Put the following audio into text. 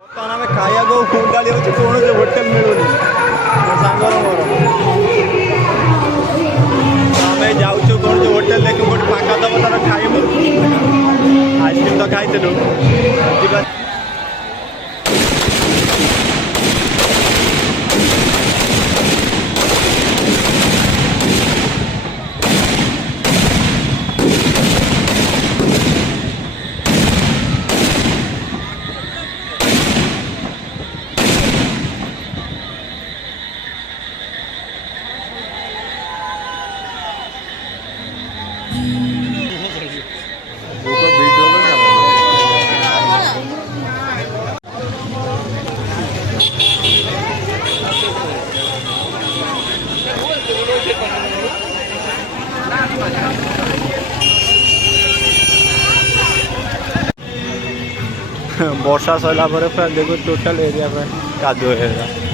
ବର୍ତ୍ତମାନ ଆମେ ଖାଇବାକୁ କୁଣ୍ଡାଳି ହେଉଛି କୌଣସି ହୋଟେଲ ମିଳୁନି ସାଙ୍ଗର ମୋର ଆମେ ଯାଉଛୁ କୌଣସି ହୋଟେଲ ଦେଖି ଗୋଟେ ଫାଙ୍କା ଦେବ ତାର ଖାଇବୁ ଆଇସ୍କ୍ରିମ୍ ତ ଖାଇଥିଲୁ ଯିବା। ବର୍ଷା ସରିଲା ପରେ ପୁରା ଦେଖୁ ଟୋଟାଲ ଏରିଆ ପାଇଁ କାଦୁଅ ହେଇଗଲା।